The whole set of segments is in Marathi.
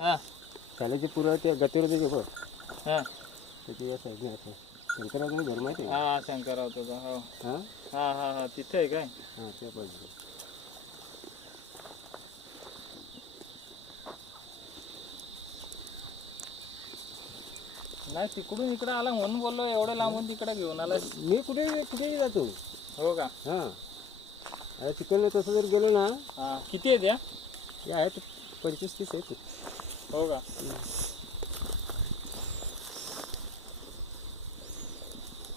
हा खाल्याची पुरा त्या गतीवर देते बघ हा त्याची या साईडने असं शंकराचं घर माहिती आहे हा शंकरराव तुझा हो का हां हा हा हा तिथे आहे काय हां त्या बाजूला नाही तिकडून इकडे आला म्हणून बोललो एवढं लांबून तिकडे घेऊन आलाय मी कुठेही जातो हो का हां अरे तिकडनं तसं जर गेलो ना हा किती आहे त्या हे आहेत 25-30 आहेत हो का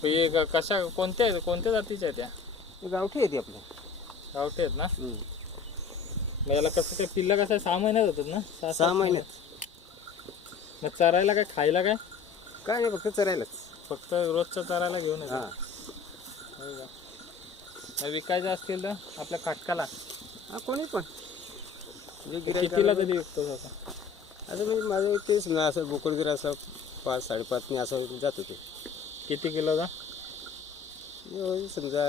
हे कशा कोणत्या जातीच्या आहेत त्या हे गावठी आहेत आपल्या गावठी आहेत ना मग याला कसं काय पिल्ला कसं 6 महिन्यात होतात ना 6 महिन्यात मग चरायला काय खायला काय काय नाही फक्त चरायलाच फक्त रोजचं चरायला घेऊन हां येतो हो का मग विकायचं असतील तर आपल्या खाटकाला हां कोणी पण कितीला तरी विकतो असं असं म्हणजे माझं तेच ना असं बोकड जर असं 5-5.5 असं जात होते किती किलोचा समजा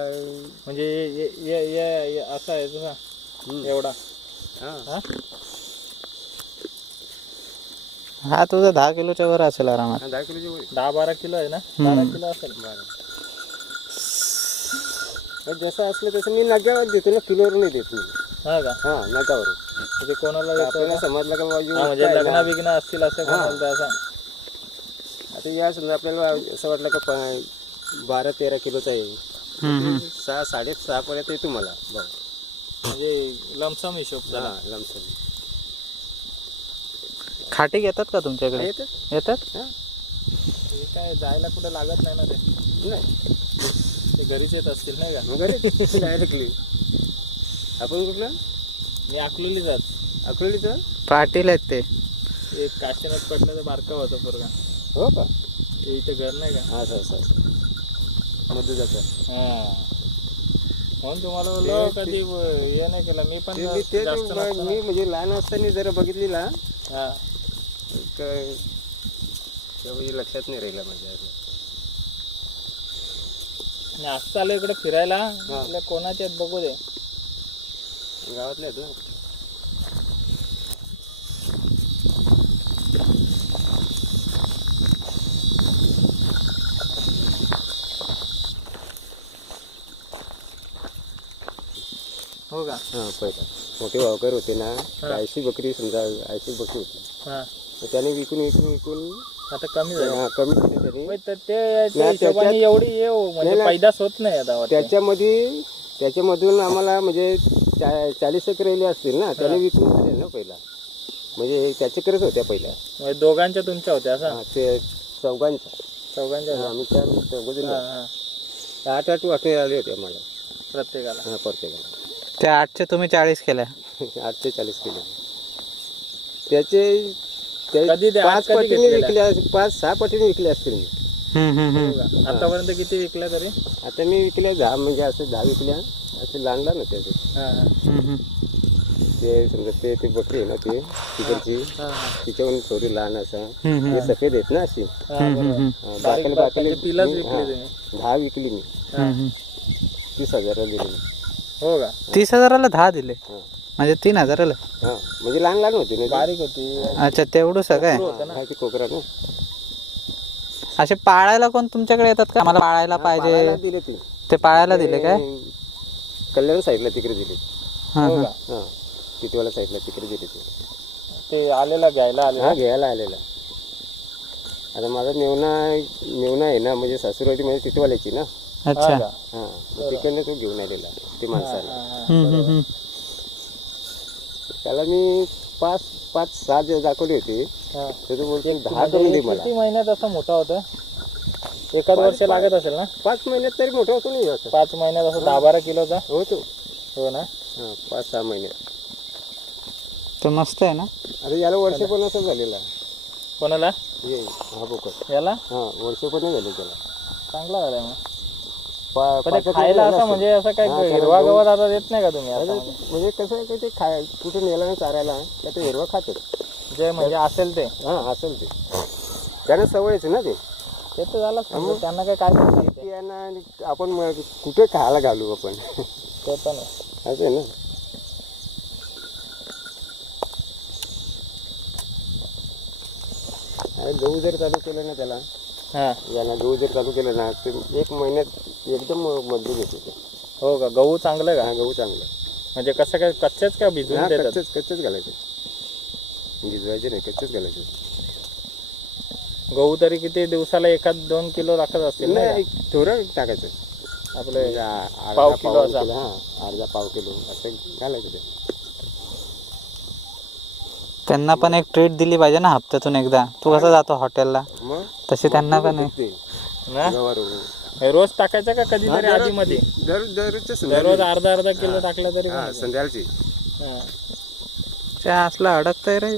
म्हणजे असा आहे तुझा एवढा हां हा तुझा 10 किलोच्या वर असेल आरामात 10 किलोची वर 10-12 किलो आहे ना 12 किलो असेल जसं असलं तसं मी नगावर देतो ना किलोवर नाही देत मी हा का हां नगावर म्हणजे कोणाला देतो आपल्याला समजलं का बाजू म्हणजे लग्न बिग्न असतील असं कोणाला तर असं आता या समजा आपल्याला असं वाटलं का 12-13 किलोचा आहे 6-6.5 पर्यंत येतो मला भाऊ म्हणजे लमसम हिशोब झाला हां लमसम खाटी घेतात का तुमच्याकडे येतात हां हे काय जायला कुठं लागत नाही ना ते नाही ते घरीच येत असतील नाही का वगैरे डायरेक्टली आपण कुठलं मी अकलूली जात अकोलीचं पाटील आहेत ते एक काशीनाथ पटण्याचा बारका होता पोरगा हो का ते इथे घर नाही का असं असं असं मध्ये जातं हा म्हणून तुम्हाला बोललो कधी हे नाही केलं मी पण ते जास्त नसतो ना. मी म्हणजे लहान असताना जरा बघितलेला हा म्हणजे लक्षात नाही राहिला माझ्या असं आणि आज चालू इकडे फिरायला आपल्या कोणाच्या आहेत बघू दे गावातले आहेत ना हो का हां पहिला मोठे वावकर होते ना 80 बकरी समजा 80 बकरी होती हा तर त्याने विकून आता कमी झालं हां कमी केले त्याने होय, तर ते त्या हिशोबाने एवढी हे म्हणजे पैदास होत नाही आता वाटतं. त्याच्यामधून आम्हाला म्हणजे 40 एकर राहिले असतील ना त्याने विकून झाले ना पहिला म्हणजे त्याच्याकडेच होत्या पहिल्या म्हणजे दोघांच्या तुमच्या होत्या असं हां ते चौघांच्या चौघांच्या आम्ही त्या चौघजण हा हा 8 वाटणे आले होते आम्हाला प्रत्येकाला हां प्रत्येकाला त्या 8चे तुम्ही 40 केल्या 8 ते 40 किलो त्याचे कधी ते 5 कधी पटीने घेतलेला? विकले 5-6 पटीने विकले असतील मी हो का? आतापर्यंत किती विकल्या तरी आता मी विकल्या 10 म्हणजे असं 10 विकल्या असे लहान होते ते. हा हा ते समजा ते बकरी आहे ना ते तिकडची हा हा तिच्याहून थोडी लहान असा ते सफेद आहेत ना अशी हा, बरोबर. हां, बारीक बाकली तिलाच विकली हां, तुम्ही 10 विकली मी हा. 30,000 दिली मी. हो का 30,000ला 10 दिले हां म्हणजे 3,000ला हां म्हणजे लहान होती ना बारीक होती अच्छा तेवढं काय होतं ना ती कोकरा ना असे पाळायला कोण तुमच्याकडे येतात का मला पाळायला पाहिजे पाळायला दिले ती ते पाळायला दिले काय कल्याण साईडला तिकडे दिले हां हो हां का हां तिथवाला साईडला तिकडे दिले ते ते आलेला घ्यायला आले हा घ्यायला आलेला आता माझा मेवना आहे ना म्हणजे सासूरवाडी म्हणजे तिथवाल्याची ना अच्छा हां तिकडनं तो घेऊन आलेला ते माणसाला त्याला मी 5-6 दाखवली होती तर तो बोलतो 10 कमी दे मला किती महिन्यात असा मोठा होता एखाद वर्ष लागत असेल ना 5 महिन्यात तरी मोठा होतो नाही असं 5 महिन्यात असं 10-12 किलोचा होतो हो ना हां 5-6 महिन्यात तो मस्त आहे ना आता याला वर्ष पण असं झालेला कोणाला ये हा बोकड याला हां वर्ष पण नाही झाले त्याला चांगला झालाय मग पा- पण ते पाचच खायला महिने असं म्हणजे असं काय हा, त्याला हिरवा दोन- गवत आता देत नाही का तुम्ही झाले. आता म्हणजे कसं आहे की ते कुठून नेला ना चारायला तर ते हिरवा खातो जे म्हणजे असेल ते हां असेल ते त्यानं सवयच ना ते ते तर झालंच म्हणजे त्यांना काय करता येते की यांना आपण कुठे खायला घालू आपण ते पण आहे. असं आहे ना आणि गहू जर चालू केलं ना त्याला, हा याला गहू जर चालू केलं ना तर 1 महिन्यात एकदम मजबूत येते ते. हो का, गहू चांगलं का? हा गहू चांगला. म्हणजे कसं काय, कच्चेच का भिजवून हा देतात? कच्चेच घालायचे, भिजवायचे नाही, कच्चेच घालायचे. गहू तरी किती दिवसाला 1-2 किलो लागत असतील ना? नाही थोडं टाकायचं, आपले म्हणजे अर्धा पाव किलो असा. हा अर्धा पाव किलो असं घालायचं ते. त्यांना पण एक ट्रीट दिली पाहिजे ना हप्त्यातून एकदा. तू कसं जातो हॉटेलला, मग तशी त्यांना पण एक. ते ना? गव्हावर हे रोज टाकायचं का कधीतरी आधी मध्ये? दररोजच्या दररोज अर्धा किलो टाकलं तरी हा पण? संध्याकाळची. हा. त्या असला अडकतंय रे.